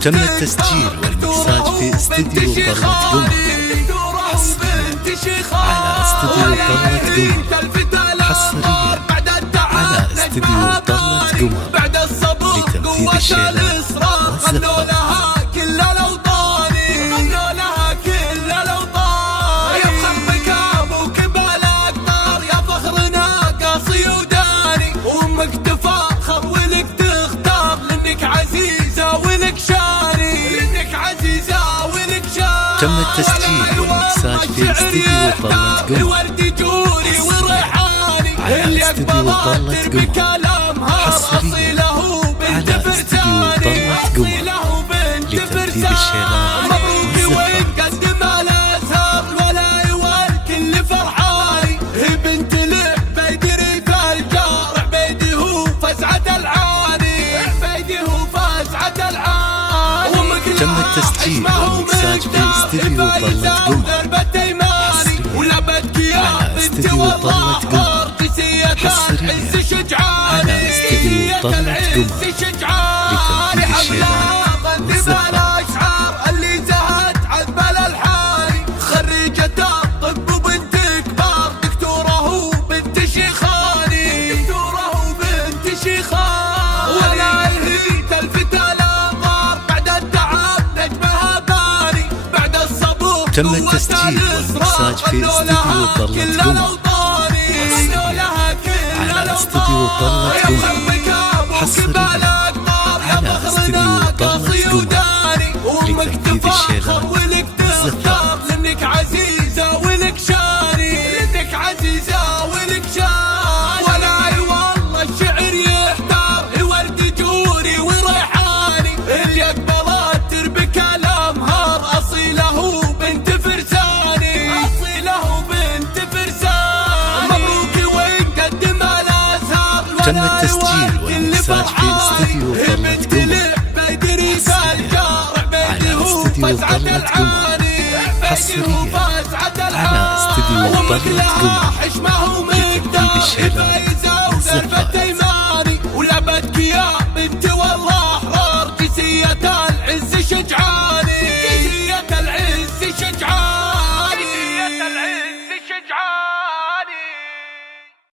تم التسجيل والمكساج في استديو طلة قمر على استديو طلة قمر، حصريا على استديو طلة قمر لتنفيذ الشيلات والزفات. تم التسجيل والمكساج في استديو طلة قمر على استديو طلة قمر، حصريا على استديو طلة قمر لتنفيذ الشيلات والزفات. تم التسجيل والمكساج في استديو طلة قمر على استديو طلة قمر، حصريا على استديو طلة قمر لتنفيذ الشيلات والزفات. تم التسجيل والمكساج في استديو طلة قمر على استديو طلة قمر، حصريا على استديو طلة قمر لتنفيذ الشيلات والزفات. تم التسجيل والمكساج في استديو طلة قمر على استديو طلة قمر، حصريا على استديو طلة قمر لتنفيذ الشيلات والزفات.